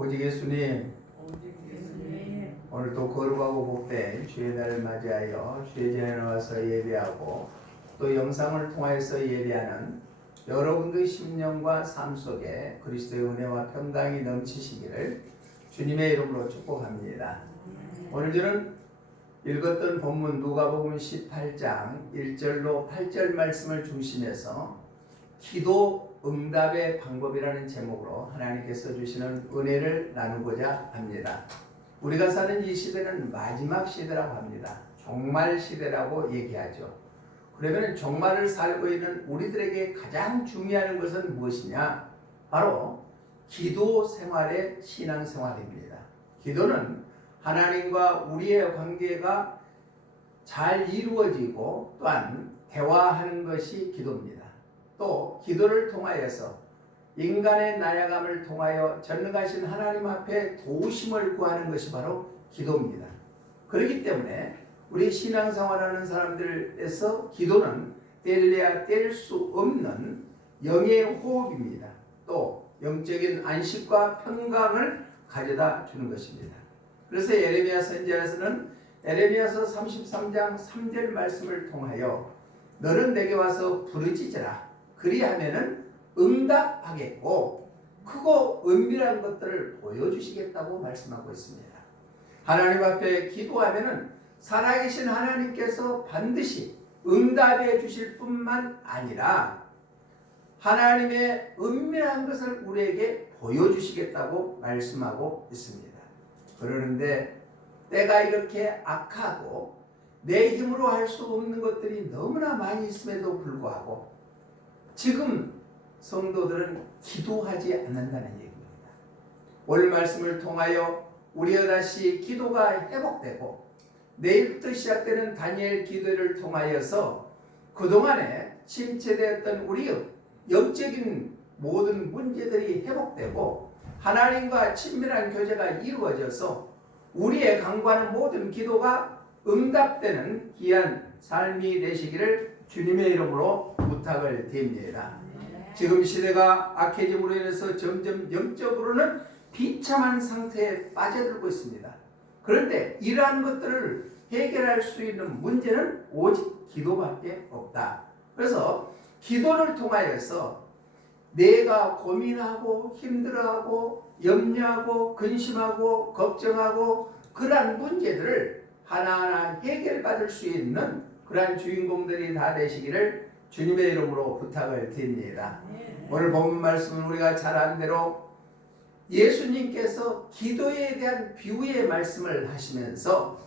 오직 예수님, 오늘도 거룩하고 복된 주의 날을 맞이하여 주의 전에 나와서 예배하고 또 영상을 통해서 예배하는 여러분의 심령과 삶 속에 그리스도의 은혜와 평강이 넘치시기를 주님의 이름으로 축복합니다. 오늘 저는 읽었던 본문 누가복음 18장 1절로 8절 말씀을 중심해서 기도 응답의 방법이라는 제목으로 하나님께서 주시는 은혜를 나누고자 합니다. 우리가 사는 이 시대는 마지막 시대라고 합니다. 종말 시대라고 얘기하죠. 그러면 종말을 살고 있는 우리들에게 가장 중요한 것은 무엇이냐? 바로 기도 생활의 신앙 생활입니다. 기도는 하나님과 우리의 관계가 잘 이루어지고 또한 대화하는 것이 기도입니다. 또 기도를 통하여서 인간의 나약함을 통하여 전능하신 하나님 앞에 도우심을 구하는 것이 바로 기도입니다. 그렇기 때문에 우리 신앙생활하는 사람들에서 기도는 뗄래야 뗄 수 없는 영의 호흡입니다. 또 영적인 안식과 평강을 가져다 주는 것입니다. 그래서 예레미야 선지자에서는 예레미야서 33장 3절 말씀을 통하여 너는 내게 와서 부르짖으라. 그리하면은 응답하겠고 크고 은밀한 것들을 보여주시겠다고 말씀하고 있습니다. 하나님 앞에 기도하면은 살아계신 하나님께서 반드시 응답해 주실 뿐만 아니라 하나님의 은밀한 것을 우리에게 보여주시겠다고 말씀하고 있습니다. 그러는데 때가 이렇게 악하고 내 힘으로 할 수 없는 것들이 너무나 많이 있음에도 불구하고 지금 성도들은 기도하지 않는다는 얘기입니다. 오늘 말씀을 통하여 우리가 다시 기도가 회복되고 내일부터 시작되는 다니엘 기도를 통하여서 그동안에 침체되었던 우리의 영적인 모든 문제들이 회복되고 하나님과 친밀한 교제가 이루어져서 우리의 간구하는 모든 기도가 응답되는 귀한 삶이 되시기를 주님의 이름으로 부탁을 드립니다. 지금 시대가 악해짐으로 인해서 점점 영적으로는 비참한 상태에 빠져들고 있습니다. 그런데 이러한 것들을 해결할 수 있는 문제는 오직 기도밖에 없다. 그래서 기도를 통하여서 내가 고민하고 힘들어하고 염려하고 근심하고 걱정하고 그러한 문제들을 하나하나 해결받을 수 있는 그러한 주인공들이 다 되시기를 주님의 이름으로 부탁을 드립니다. 오늘 본문 말씀은 우리가 잘 아는 대로 예수님께서 기도에 대한 비유의 말씀을 하시면서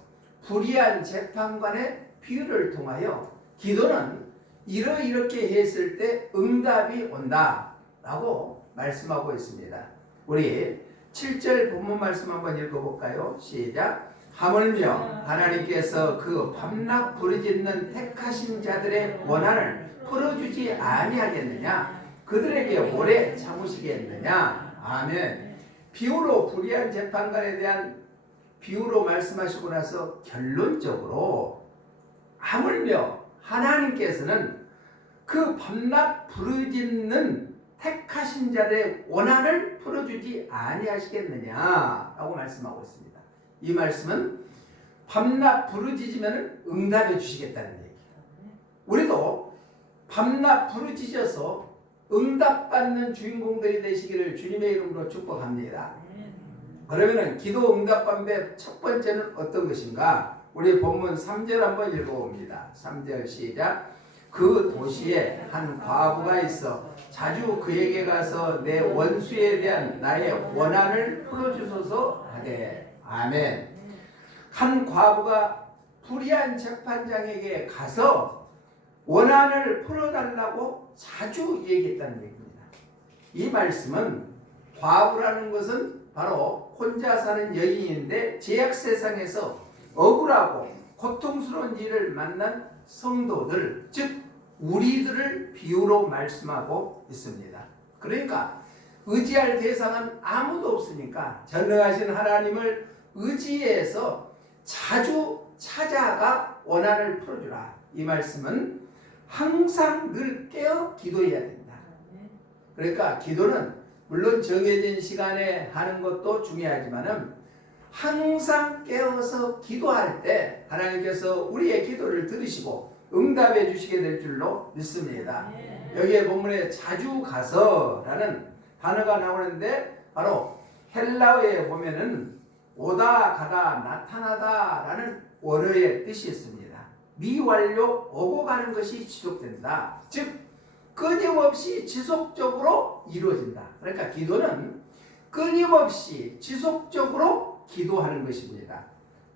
불의한 재판관의 비유를 통하여 기도는 이렇게 했을 때 응답이 온다 라고 말씀하고 있습니다. 우리 7절 본문 말씀 한번 읽어볼까요? 시작. 하물며 하나님께서 그 밤낮 부르짖는 택하신 자들의 원한을 풀어주지 아니하겠느냐? 그들에게 오래 참으시겠느냐? 아멘. 비유로 불의한 재판관에 대한 비유로 말씀하시고 나서 결론적으로 하물며 하나님께서는 그 밤낮 부르짖는 택하신 자들의 원한을 풀어주지 아니하시겠느냐? 라고 말씀하고 있습니다. 이 말씀은 밤낮 부르짖으면 응답해 주시겠다는 얘기예요. 우리도 밤낮 부르짖어서 응답받는 주인공들이 되시기를 주님의 이름으로 축복합니다. 그러면 기도 응답 방법 첫 번째는 어떤 것인가? 우리 본문 3절 한번 읽어봅니다. 3절 시작. 그 도시에 한 과부가 있어 자주 그에게 가서 내 원수에 대한 나의 원한을 풀어주소서 하되. 아멘. 한 과부가 불의한 재판장에게 가서 원한을 풀어달라고 자주 얘기했다는 얘기입니다. 이 말씀은 과부라는 것은 바로 혼자 사는 여인인데 죄악 세상에서 억울하고 고통스러운 일을 만난 성도들, 즉 우리들을 비유로 말씀하고 있습니다. 그러니까 의지할 대상은 아무도 없으니까 전능하신 하나님을 의지해서 자주 찾아가 원한을 풀어주라. 이 말씀은 항상 늘 깨어 기도해야 된다. 그러니까 기도는 물론 정해진 시간에 하는 것도 중요하지만은 항상 깨어서 기도할 때 하나님께서 우리의 기도를 들으시고 응답해 주시게 될 줄로 믿습니다. 여기에 본문에 자주 가서라는 단어가 나오는데 바로 헬라어에 보면은 오다 가다 나타나다라는 원어의 뜻이 있습니다. 미완료 오고 가는 것이 지속된다. 즉 끊임없이 지속적으로 이루어진다. 그러니까 기도는 끊임없이 지속적으로 기도하는 것입니다.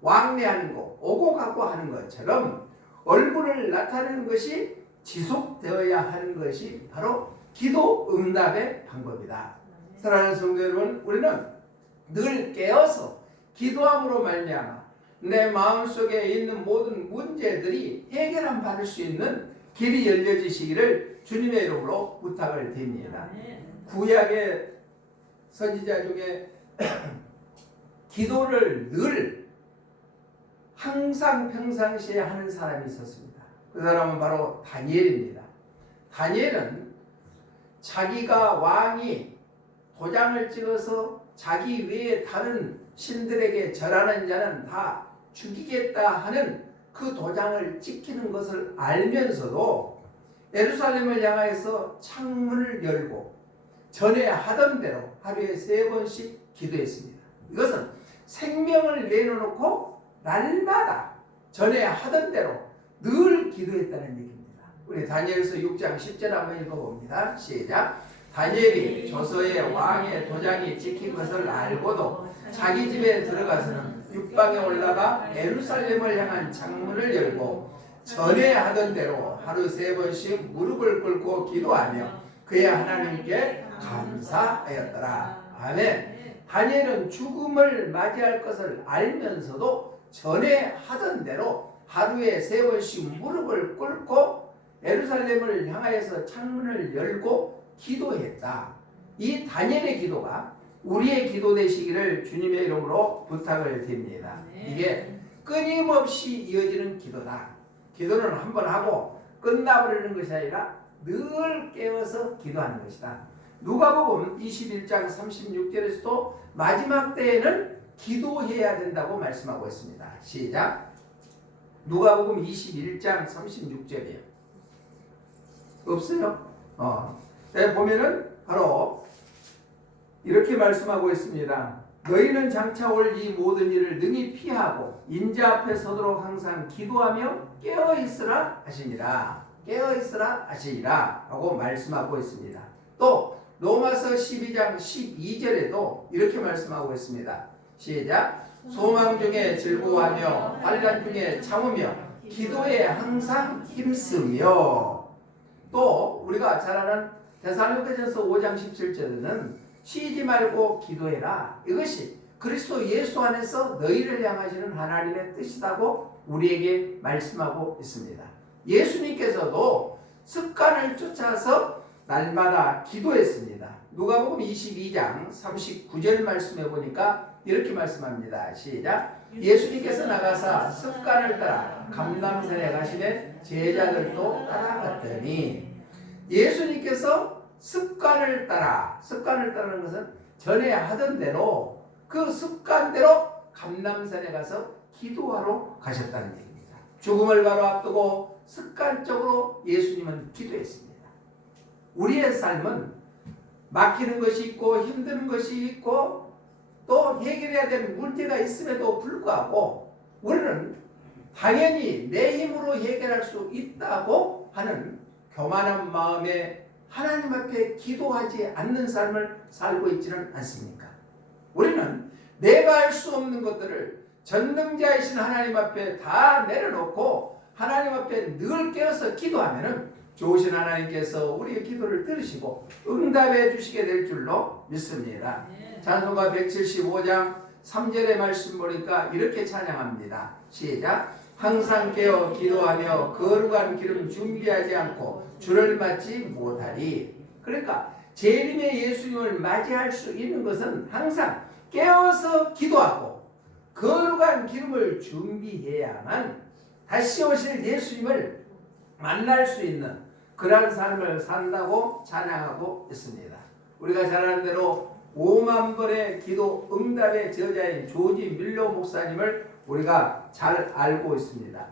왕래하는 거, 오고 가고 하는 것처럼 얼굴을 나타내는 것이 지속되어야 하는 것이 바로 기도 응답의 방법이다. 사랑하는 성도 여러분, 우리는 늘 깨어서 기도함으로 말미암아 내 마음속에 있는 모든 문제들이 해결함 받을 수 있는 길이 열려지시기를 주님의 이름으로 부탁을 드립니다. 구약의 선지자 중에 기도를 늘 항상 평상시에 하는 사람이 있었습니다. 그 사람은 바로 다니엘입니다. 다니엘은 자기가 왕이 도장을 찍어서 자기 외에 다른 신들에게 절하는 자는 다 죽이겠다 하는 그 도장을 찍히는 것을 알면서도 예루살렘을 향하여서 창문을 열고 전에 하던 대로 하루에 3번씩 기도했습니다. 이것은 생명을 내놓고 날마다 전에 하던 대로 늘 기도했다는 얘기입니다. 우리 다니엘서 6장 10절 한번 읽어봅니다. 시작. 다니엘이 조서의 왕의 도장이 찍힌 것을 알고도 자기 집에 들어가서는 육방에 올라가 예루살렘을 향한 창문을 열고 전에 하던 대로 하루 3번씩 무릎을 꿇고 기도하며 그의 하나님께 감사하였더라. 아멘. 다니엘은 죽음을 맞이할 것을 알면서도 전에 하던 대로 하루에 3번씩 무릎을 꿇고 예루살렘을 향하여서 창문을 열고 기도했다. 이 다니엘의 기도가 우리의 기도 되시기를 주님의 이름으로 부탁을 드립니다. 이게 끊임없이 이어지는 기도다. 기도는 한번 하고 끝나버리는 것이 아니라 늘 깨어서 기도하는 것이다. 누가복음 21장 36절에서도 마지막 때에는 기도해야 된다고 말씀하고 있습니다. 시작. 누가복음 21장 36절이에요. 없어요? 네, 보면은 바로 이렇게 말씀하고 있습니다. 너희는 장차 올 이 모든 일을 능히 피하고 인자 앞에 서도록 항상 기도하며 깨어있으라 하시니라. 깨어있으라 하시니라 하고 말씀하고 있습니다. 또 로마서 12장 12절에도 이렇게 말씀하고 있습니다. 시작. 소망 중에 즐거워하며 환난 중에 참으며 기도에 항상 힘쓰며. 또 우리가 잘 아는 데살로니가전서 5장 17절에는 쉬지 말고 기도해라. 이것이 그리스도 예수 안에서 너희를 향하시는 하나님의 뜻이라고 우리에게 말씀하고 있습니다. 예수님께서도 습관을 쫓아서 날마다 기도했습니다. 누가복음 22장 39절 말씀해 보니까 이렇게 말씀합니다. 시작. 예수님께서 나가사 습관을 따라 감람산에 가시되 제자들도 따라갔더니. 예수님께서 습관을 따르는 것은 전에 하던 대로 그 습관대로 감람산에 가서 기도하러 가셨다는 얘기입니다. 죽음을 바로 앞두고 습관적으로 예수님은 기도했습니다. 우리의 삶은 막히는 것이 있고 힘든 것이 있고 또 해결해야 되는 문제가 있음에도 불구하고 우리는 당연히 내 힘으로 해결할 수 있다고 하는 교만한 마음에 하나님 앞에 기도하지 않는 삶을 살고 있지는 않습니까? 우리는 내가 할 수 없는 것들을 전능자이신 하나님 앞에 다 내려놓고 하나님 앞에 늘 깨어서 기도하면은 좋으신 하나님께서 우리의 기도를 들으시고 응답해 주시게 될 줄로 믿습니다. 찬송가 175장 3절의 말씀 보니까 이렇게 찬양합니다. 시작. 항상 깨어 기도하며 거룩한 기름 준비하지 않고 주를 맞지 못하리. 그러니까 재림의 예수님을 맞이할 수 있는 것은 항상 깨어서 기도하고 거룩한 기름을 준비해야만 다시 오실 예수님을 만날 수 있는 그러한 삶을 산다고 찬양하고 있습니다. 우리가 잘 아는 대로 5만 번의 기도 응답의 저자인 조지 밀러 목사님을 우리가 잘 알고 있습니다.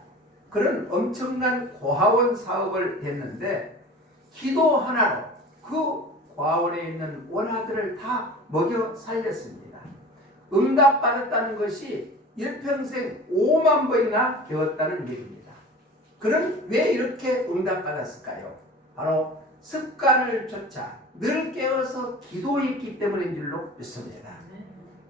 그런 엄청난 고아원 사업을 했는데 기도 하나로 그 고아원에 있는 원아들을 다 먹여 살렸습니다. 응답받았다는 것이 일평생 5만 번이나 배웠다는 얘기입니다. 그럼 왜 이렇게 응답받았을까요? 바로 습관을 쫓아 늘 깨어서 기도했기 때문인 줄로 믿습니다.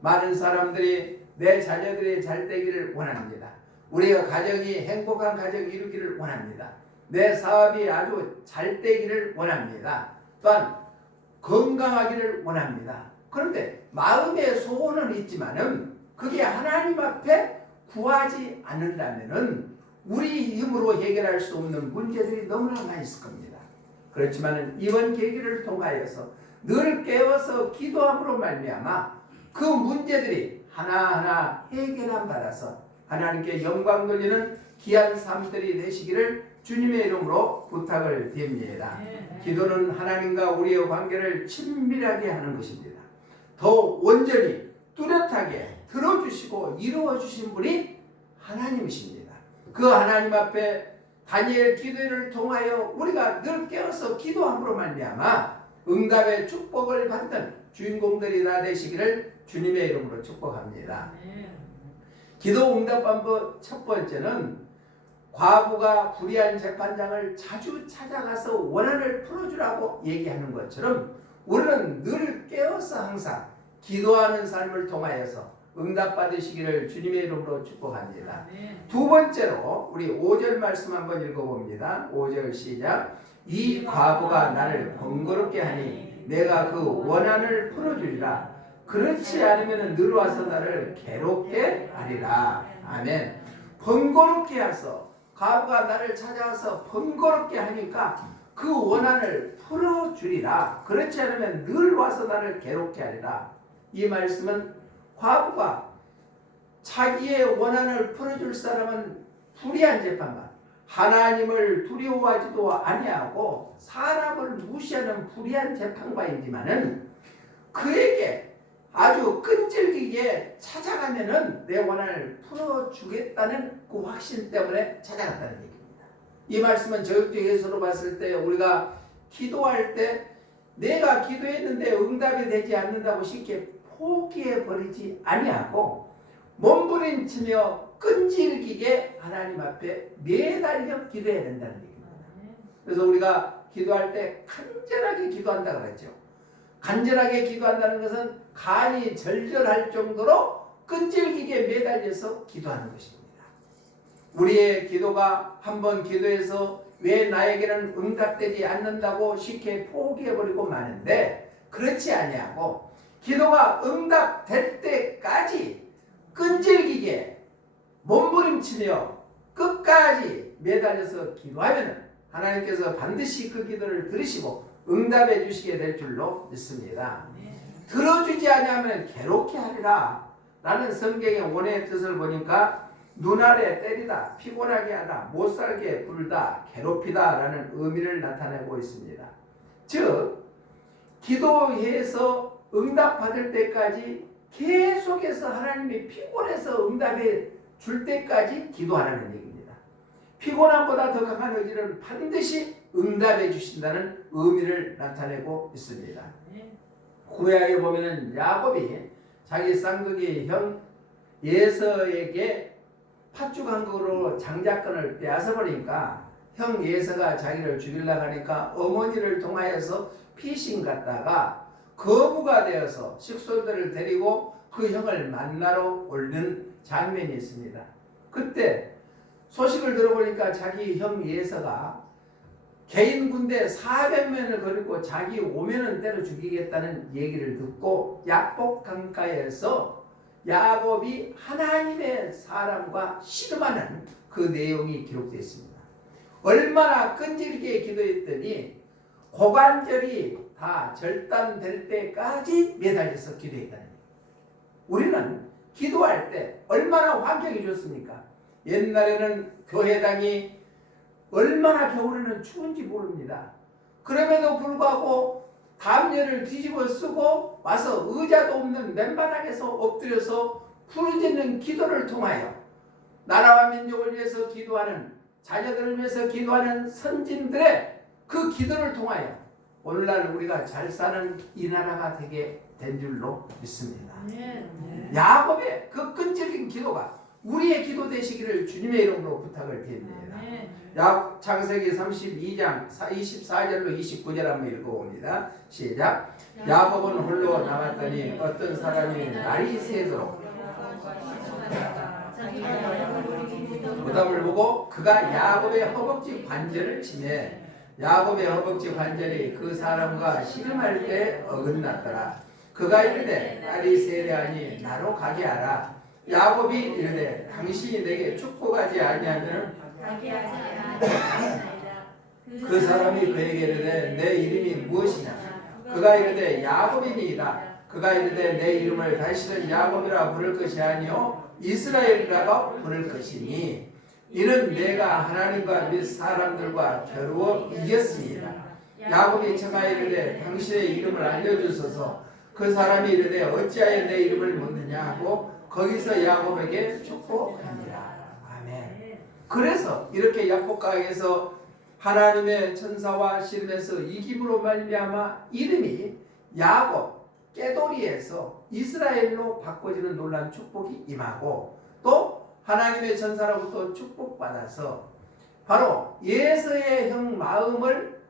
많은 사람들이 내 자녀들이 잘 되기를 원합니다. 우리의 가정이 행복한 가정을 이루기를 원합니다. 내 사업이 아주 잘 되기를 원합니다. 또한 건강하기를 원합니다. 그런데 마음의 소원은 있지만은 그게 하나님 앞에 구하지 않는다면은 우리 힘으로 해결할 수 없는 문제들이 너무나 많이 있을 겁니다. 그렇지만 이번 계기를 통하여서 늘 깨워서 기도함으로 말미암아 그 문제들이 하나하나 해결함 받아서 하나님께 영광 돌리는 귀한 삶들이 되시기를 주님의 이름으로 부탁을 드립니다. 기도는 하나님과 우리의 관계를 친밀하게 하는 것입니다. 더 온전히 뚜렷하게 들어주시고 이루어주신 분이 하나님이십니다. 그 하나님 앞에 다니엘 기도를 통하여 우리가 늘 깨어서 기도함으로 말미암아 응답의 축복을 받는 주인공들이 다 되시기를 주님의 이름으로 축복합니다. 기도 응답 방법 첫 번째는 과부가 불의한 재판장을 자주 찾아가서 원한을 풀어주라고 얘기하는 것처럼 우리는 늘 깨어서 항상 기도하는 삶을 통하여서 응답받으시기를 주님의 이름으로 축복합니다. 두 번째로 우리 5절 말씀 한번 읽어봅니다. 5절 시작. 이 과부가 나를 번거롭게 하니 내가 그 원한을 풀어주리라. 그렇지 않으면 늘 와서 나를 괴롭게 하리라. 아멘. 번거롭게 하서 과부가 나를 찾아와서 번거롭게 하니까 그 원한을 풀어주리라. 그렇지 않으면 늘 와서 나를 괴롭게 하리라. 이 말씀은 과부가 자기의 원한을 풀어줄 사람은 불의한 재판관, 하나님을 두려워하지도 아니하고 사람을 무시하는 불의한 재판관이지만은 그에게 아주 끈질기게 찾아가면은 내 원한을 풀어주겠다는 그 확신 때문에 찾아갔다는 얘기입니다. 이 말씀은 저역적 예서로 봤을 때 우리가 기도할 때 내가 기도했는데 응답이 되지 않는다고 쉽게 포기해버리지 아니하고 몸부림치며 끈질기게 하나님 앞에 매달려 기도해야 된다는 얘기입니다. 그래서 우리가 기도할 때 간절하게 기도한다 그랬죠. 간절하게 기도한다는 것은 간이 절절할 정도로 끈질기게 매달려서 기도하는 것입니다. 우리의 기도가 한번 기도해서 왜 나에게는 응답되지 않는다고 쉽게 포기해버리고 마는데 그렇지 아니하고 기도가 응답될 때까지 끈질기게 몸부림치며 끝까지 매달려서 기도하면 하나님께서 반드시 그 기도를 들으시고 응답해 주시게 될 줄로 믿습니다. 들어주지 아니하면 괴롭게 하리라 라는 성경의 원의 뜻을 보니까 눈아래 때리다, 피곤하게 하다, 못살게 굴다, 괴롭히다 라는 의미를 나타내고 있습니다. 즉 기도해서 응답받을 때까지 계속해서 하나님이 피곤해서 응답해 줄 때까지 기도하라는 얘기입니다. 피곤함보다 더 강한 의지는 반드시 응답해 주신다는 의미를 나타내고 있습니다. 구약에 보면은 야곱이 자기 쌍둥이 형 예서에게 팥죽한국으로 장자권을 빼앗아버리니까 형 예서가 자기를 죽이려고 하니까 어머니를 통하여서 피신 갔다가 거부가 되어서 식솔들을 데리고 그 형을 만나러 오는 장면이 있습니다. 그때 소식을 들어보니까 자기 형 예서가 개인 군대 400명을 거느리고 자기 오면은 때려 죽이겠다는 얘기를 듣고 약복 강가에서 야곱이 하나님의 사람과 씨름하는 그 내용이 기록되어 있습니다. 얼마나 끈질기게 기도했더니 고관절이 다 절단될 때까지 매달려서 기도했다는 거예요. 우리는 기도할 때 얼마나 환경이 좋습니까? 옛날에는 교회당이 얼마나 겨울에는 추운지 모릅니다. 그럼에도 불구하고 담요를 뒤집어 쓰고 와서 의자도 없는 맨바닥에서 엎드려서 부르짖는 기도를 통하여 나라와 민족을 위해서 기도하는, 자녀들을 위해서 기도하는 선진들의 그 기도를 통하여 오늘날 우리가 잘 사는 이 나라가 되게 된 줄로 믿습니다. 야곱의 그 끈질긴 기도가 우리의 기도 되시기를 주님의 이름으로 부탁을 드립니다. 창세기 32장 24절로 29절 한번 읽어봅니다. 시작. 야곱은 홀로 남았더니 어떤 사람이 날이 새도록 무덤을 보고 그가 야곱의 허벅지 관절을 치매 야곱의 허벅지 관절이 그 사람과 씨름할 때 어긋났더라. 그가 이르되 날이 세려하니 나로 가게 하라. 야곱이 이르되 당신이 내게 축복하지 아니하면 그 사람이 그에게 이르되 내 이름이 무엇이냐. 그가 이르되 야곱이니이다. 그가 이르되 내 이름을 다시는 야곱이라 부를 것이 아니요 이스라엘이라고 부를 것이니 이는 내가 하나님과 및 사람들과 겨루어 이겼습니다. 야곱이 청하여 이르되 당신의 이름을 알려주소서. 그 사람이 이르되 어찌하여 내 이름을 묻느냐 하고 거기서 야곱에게 축복하니라. 아멘. 그래서 이렇게 야곱강에서 하나님의 천사와 씨름에서 이김으로 말미암아 이름이 야곱 깨돌이에서 이스라엘로 바꿔지는 놀라운 축복이 임하고 또 하나님의 천사로부터 축복받아서 바로 예서의 형 마음을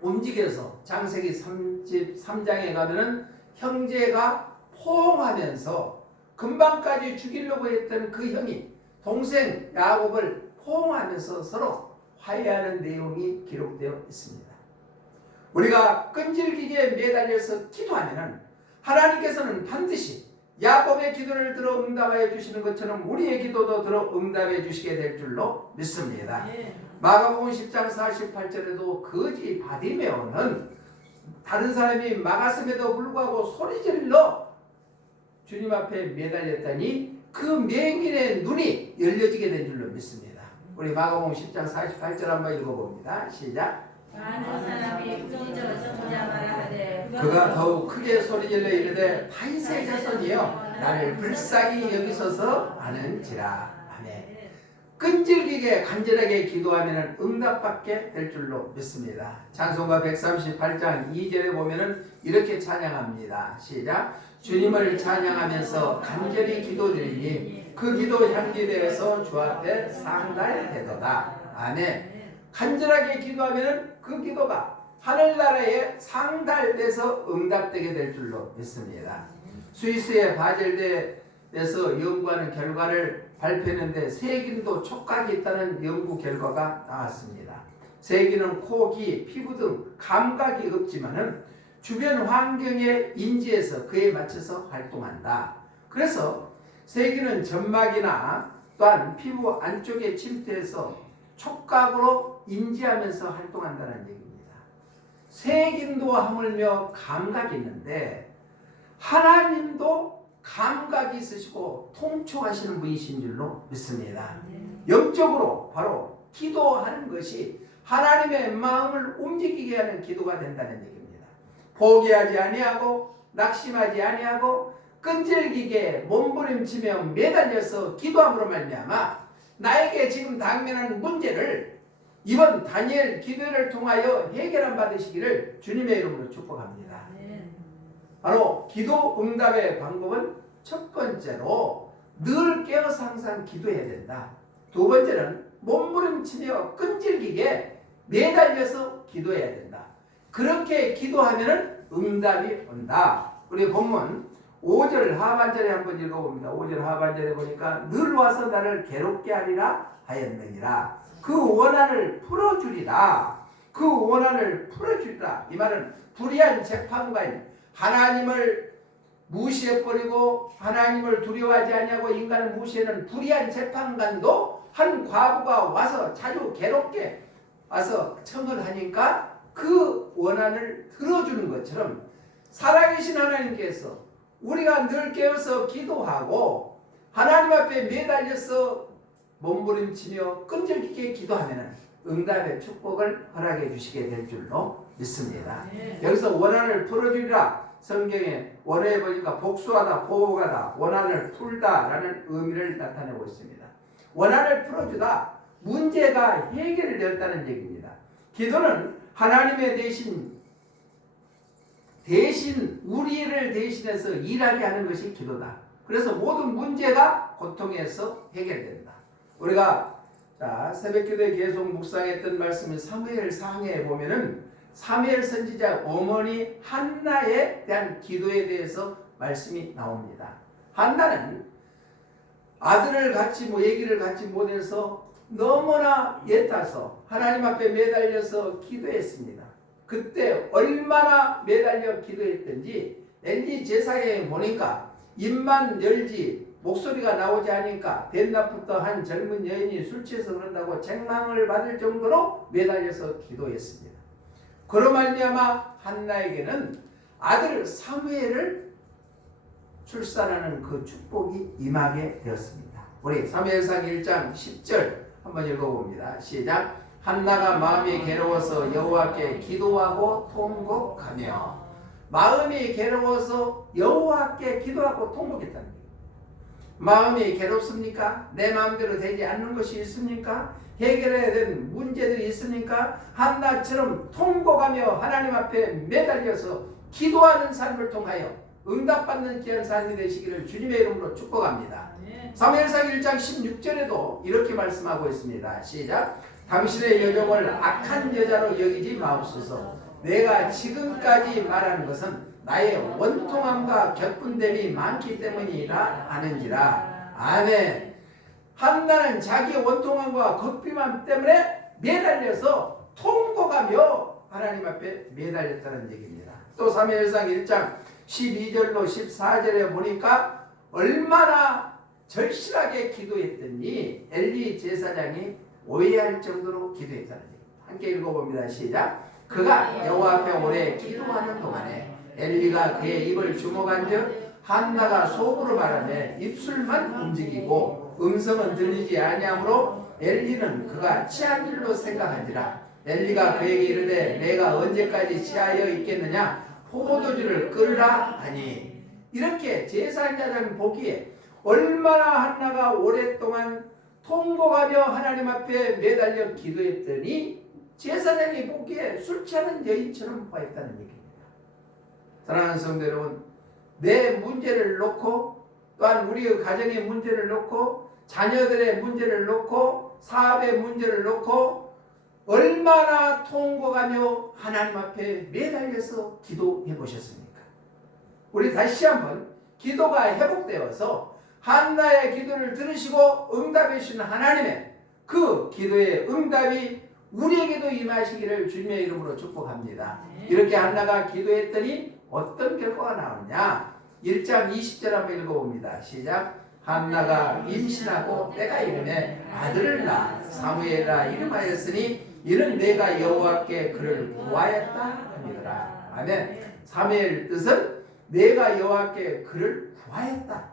움직여서 창세기 33장에 가면은 형제가 포옹하면서 금방까지 죽이려고 했던 그 형이 동생 야곱을 포옹하면서 서로 화해하는 내용이 기록되어 있습니다. 우리가 끈질기게 매달려서 기도하면은 하나님께서는 반드시 야곱의 기도를 들어 응답하여 주시는 것처럼 우리의 기도도 들어 응답해 주시게 될 줄로 믿습니다. 마가복음 10장 48절에도 거지 바디메오는 다른 사람이 막았음에도 불구하고 소리질러 주님 앞에 매달렸더니 그 맹인의 눈이 열려지게 된 줄로 믿습니다. 우리 마가복음 10장 48절 한번 읽어봅니다. 시작. 그가 더욱 크게 소리질러 이르되 다윗의 자손이여 나를 불쌍히 여기소서 하는지라. 아멘. 끈질기게 간절하게 기도하면 응답받게 될 줄로 믿습니다. 찬송가 138장 2절에 보면은 이렇게 찬양합니다. 시작. 주님을 찬양하면서 간절히 기도드리니 그 기도 향기되어서 주 앞에 상달되도다. 아멘. 간절하게 기도하면 그 기도가 하늘나라에 상달돼서 응답되게 될 줄로 믿습니다. 스위스의 바젤대에서 연구하는 결과를 발표했는데 세균도 촉각이 있다는 연구 결과가 나왔습니다. 세균은 코, 귀, 피부 등 감각이 없지만은 주변 환경에 인지해서 그에 맞춰서 활동한다. 그래서 세균은 점막이나 또한 피부 안쪽에 침투해서 촉각으로 인지하면서 활동한다는 얘기입니다. 세균도 하물며 감각이 있는데 하나님도 감각이 있으시고 통촉하시는 분이신 줄로 믿습니다. 영적으로 바로 기도하는 것이 하나님의 마음을 움직이게 하는 기도가 된다는 얘기입니다. 포기하지 아니하고 낙심하지 아니하고 끈질기게 몸부림치며 매달려서 기도함으로 말미암아 나에게 지금 당면한 문제를 이번 다니엘 기도를 통하여 해결함 받으시기를 주님의 이름으로 축복합니다. 바로 기도 응답의 방법은 첫 번째로 늘 깨어서 항상 기도해야 된다. 두 번째는 몸부림치며 끈질기게 매달려서 기도해야 된다. 그렇게 기도하면 응답이 온다. 우리 본문 5절 하반절에 한번 읽어봅니다. 5절 하반절에 보니까 늘 와서 나를 괴롭게 하리라 하였느니라. 그 원한을 풀어주리라. 그 원한을 풀어주리라. 이 말은 불의한 재판관, 하나님을 무시해버리고 하나님을 두려워하지 아니하고 인간을 무시하는 불의한 재판관도 한 과부가 와서 자주 괴롭게 와서 청을 하니까 그 원한을 들어주는 것처럼 살아계신 하나님께서 우리가 늘 깨어서 기도하고 하나님 앞에 매달려서 몸부림치며 끈질기게 기도하면 응답의 축복을 허락해 주시게 될 줄로 믿습니다. 여기서 원한을 풀어주리라, 성경에 원해 보니까 복수하다, 보호하다, 원한을 풀다라는 의미를 나타내고 있습니다. 원한을 풀어주다, 문제가 해결되었다는 얘기입니다. 기도는 하나님의 대신 우리를 대신해서 일하게 하는 것이 기도다. 그래서 모든 문제가 고통에서 해결된다. 우리가 새벽기도에 계속 묵상했던 말씀은 사무엘상에 보면은 사무엘 선지자 어머니 한나에 대한 기도에 대해서 말씀이 나옵니다. 한나는 아들을 갖지 아기를 갖지 못해서 너무나 애타서 하나님 앞에 매달려서 기도했습니다. 그때 얼마나 매달려 기도했던지 엘리 제사장에 보니까 입만 열지 목소리가 나오지 않으니까 대낮부터 한 젊은 여인이 술 취해서 그런다고 책망을 받을 정도로 매달려서 기도했습니다. 그로 말미암아 한나에게는 아들 사무엘을 출산하는 그 축복이 임하게 되었습니다. 우리 사무엘상 1장 10절 한번 읽어봅니다. 시작. 한나가 마음이 괴로워서 여호와께 기도하고 통곡하며, 마음이 괴로워서 여호와께 기도하고 통곡했다는 거예요. 마음이 괴롭습니까? 내 마음대로 되지 않는 것이 있습니까? 해결해야 되는 문제들이 있습니까? 한나처럼 통곡하며 하나님 앞에 매달려서 기도하는 삶을 통하여 응답받는 귀한 삶이 되시기를 주님의 이름으로 축복합니다. 사무엘상 1장 16절에도 이렇게 말씀하고 있습니다. 시작. 당신의 여종을 악한 여자로 여기지 마옵소서. 내가 지금까지 말하는 것은 나의 원통함과 격분됨이 많기 때문이라 하는지라. 아멘. 한나는 자기의 원통함과 격분함 때문에 매달려서 통곡하며 하나님 앞에 매달렸다는 얘기입니다. 또 사무엘상 1장 12절로 14절에 보니까 얼마나 절실하게 기도했더니 엘리 제사장이 오해할 정도로 기도했다는 얘기입니다. 함께 읽어봅니다. 시작. 그가 여호와 앞에 오래 기도하는 동안에 엘리가 그의 입을 주목한즉 한나가 속으로 말하며 입술만 움직이고 음성은 들리지 아니하므로 엘리는 그가 취한 줄로 생각한지라. 엘리가 그에게 이르되 내가 언제까지 취하여 있겠느냐, 포도주를 끓으라 하니. 이렇게 제사장이 보기에 얼마나 한나가 오랫동안 통곡하며 하나님 앞에 매달려 기도했더니 제사장이 보기에 술 취하는 여인처럼 보였다는 얘기입니다. 사랑하는 성도 여러분, 내 문제를 놓고 또한 우리의 가정의 문제를 놓고 자녀들의 문제를 놓고 사업의 문제를 놓고 얼마나 통곡하며 하나님 앞에 매달려서 기도해 보셨습니까? 우리 다시 한번 기도가 회복되어서 한나의 기도를 들으시고 응답해 주시는 하나님의 그 기도의 응답이 우리에게도 임하시기를 주님의 이름으로 축복합니다. 이렇게 한나가 기도했더니 어떤 결과가 나오느냐, 1장 20절 한번 읽어봅니다. 시작. 한나가 임신하고 때가 이르매 아들을 낳아 사무엘이라 이름하였으니 이는 내가 여호와께 그를 구하였다 하니라. 아멘. 사무엘 뜻은 내가 여호와께 그를 구하였다.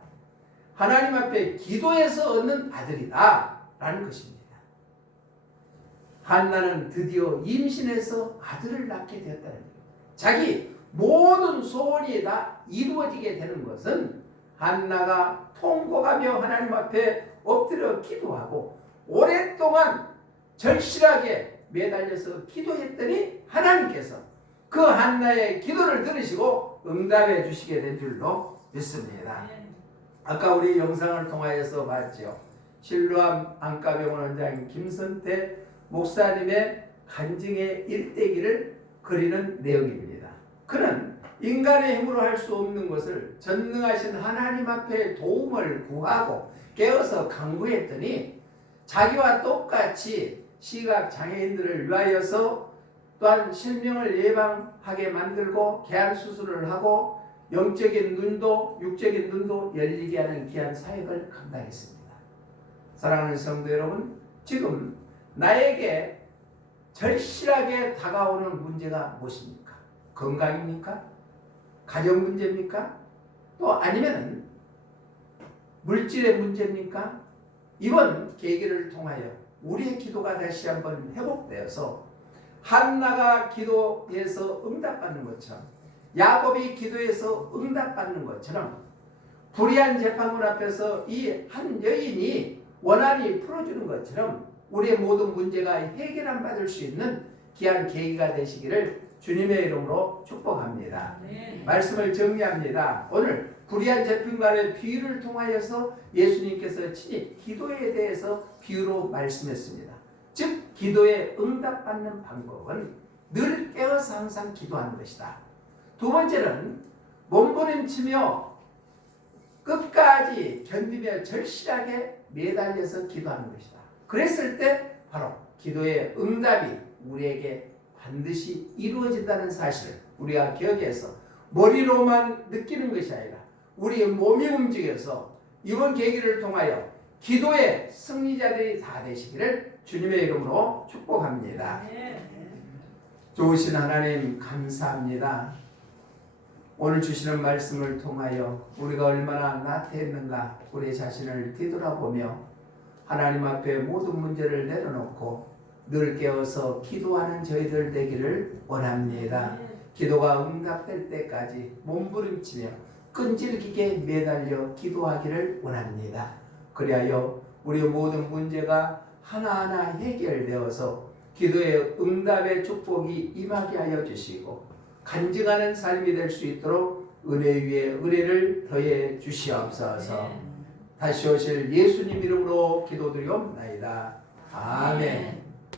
하나님 앞에 기도해서 얻는 아들이다 라는 것입니다. 한나는 드디어 임신해서 아들을 낳게 되었다는 거예요. 자기 모든 소원이 다 이루어지게 되는 것은 한나가 통곡하며 하나님 앞에 엎드려 기도하고 오랫동안 절실하게 매달려서 기도했더니 하나님께서 그 한나의 기도를 들으시고 응답해 주시게 된 줄로 믿습니다. 아까 우리 영상을 통하여서 봤죠. 실로암 안과병원 원장인 김선태 목사님의 간증의 일대기를 그리는 내용입니다. 그는 인간의 힘으로 할 수 없는 것을 전능하신 하나님 앞에 도움을 구하고 깨어서 간구했더니 자기와 똑같이 시각장애인들을 위하여서 또한 실명을 예방하게 만들고 개안 수술을 하고 영적인 눈도 육적인 눈도 열리게 하는 귀한 사역을 감당했습니다. 사랑하는 성도 여러분, 지금 나에게 절실하게 다가오는 문제가 무엇입니까? 건강입니까? 가정 문제입니까? 또 아니면은 물질의 문제입니까? 이번 계기를 통하여 우리의 기도가 다시 한번 회복되어서 한나가 기도해서 응답받는 것처럼, 야곱이 기도해서 응답받는 것처럼, 불의한 재판관 앞에서 이 한 여인이 원한이 풀어주는 것처럼 우리의 모든 문제가 해결안 받을 수 있는 귀한 계기가 되시기를 주님의 이름으로 축복합니다. 말씀을 정리합니다. 오늘 불의한 재판관의 비유를 통하여서 예수님께서 친히 기도에 대해서 비유로 말씀했습니다. 즉 기도에 응답받는 방법은 늘 깨어서 항상 기도하는 것이다. 두 번째는 몸부림치며 끝까지 견디며 절실하게 매달려서 기도하는 것이다. 그랬을 때 바로 기도의 응답이 우리에게 반드시 이루어진다는 사실을 우리가 기억해서 머리로만 느끼는 것이 아니라 우리의 몸이 움직여서 이번 계기를 통하여 기도의 승리자들이 다 되시기를 주님의 이름으로 축복합니다. 좋으신 하나님 감사합니다. 오늘 주시는 말씀을 통하여 우리가 얼마나 나태했는가 우리 자신을 뒤돌아보며 하나님 앞에 모든 문제를 내려놓고 늘 깨어서 기도하는 저희들 되기를 원합니다. 기도가 응답될 때까지 몸부림치며 끈질기게 매달려 기도하기를 원합니다. 그리하여 우리의 모든 문제가 하나하나 해결되어서 기도의 응답의 축복이 임하게 하여 주시고 간증하는 삶이 될 수 있도록 은혜 위에 은혜를 더해 주시옵소서. 다시 오실 예수님 이름으로 기도드리옵나이다. 아멘.